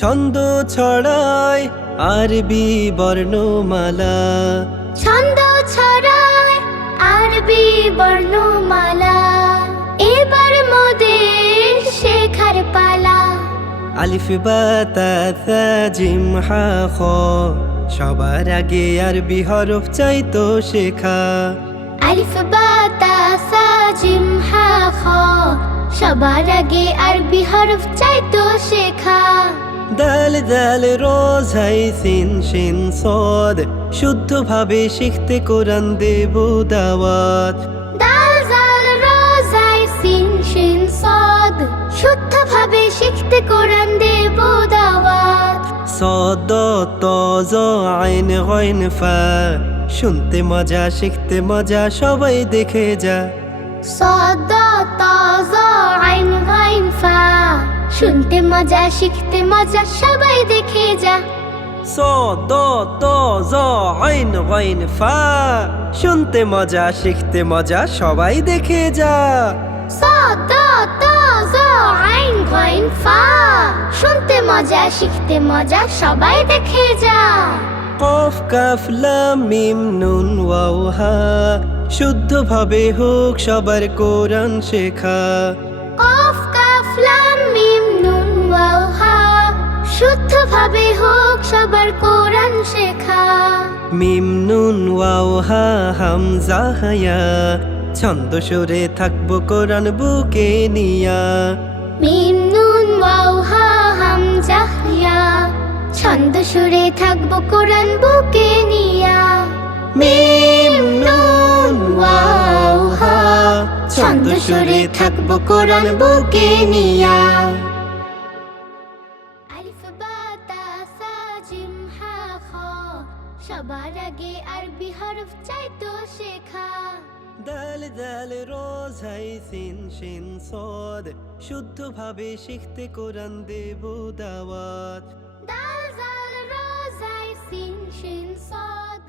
ছন্দ ছড়ায় আরবি বর্ণমালা, ছন্দ ছড়ায় আরবি বর্ণমালা, এবার মোদের শেখার পালা। আলিফ বা তা থা জিম হা খ, সবার আগে আরবি হরফ চাইতো শেখা। আলিফ বা তা সা জিম হা খ, সবার আগে আরবি হরফ চাইতো শেখা। দাল দাল রোজ হাই সিন শিন সদ, শুদ্ধভাবে শিখতে কোরআন দেব দাওয়াত। দাল জাল র জাই সিন শিন সদ, শুদ্ধভাবে শিখতে কোরআন দেব দাওয়াত। সদ ত জ আইন গইন ফা, শুনতে মজা শিখতে মজা সবাই দেখে যা। সদ ত জ আইন গাইন ফা, শুনতে মজা শিখতে মজা সবাই দেখে যা। সদ ত জ আইন গইন ফা, শুনতে মজা শিখতে মজা সবাই দেখে যা। সদ ত জ আইন গাইন ফা, শুনতে মজা শিখতে মজা সবাই দেখে যা। কফ কাফ লাম মিম নুন ওয়াও হা, শুদ্ধভাবে হোক সবার কোরআন শেখা। কফ কাফ লাম মিম নুন ওয়াও হা, শুদ্ধভাবে হোক সবার কোরআন শেখা। মিম নুন ওয়াও হা হামজা হায়া, ছন্দ সুরে থাকবো কোরআন বুকে নিয়া। মিম নুন ওয়াও হা হামজা ইয়া, ছন্দ সুরে থাকবো কোরআন বুকে নিয়া। মিম নুন ওয়াও হা, ছন্দ সুরে থাকবো কোরআন বুকে নিয়া। আলিফ বা তা সা জিম হা খ, সবার আগে আরবি হরফ চাইতো শেখা। দাল দাল রোজ হাই সিন শিন সদ, শুদ্ধভাবে শিখতে কোরআন দেব দাওয়াত। দাল জাল র জাই সিন শিন সদ,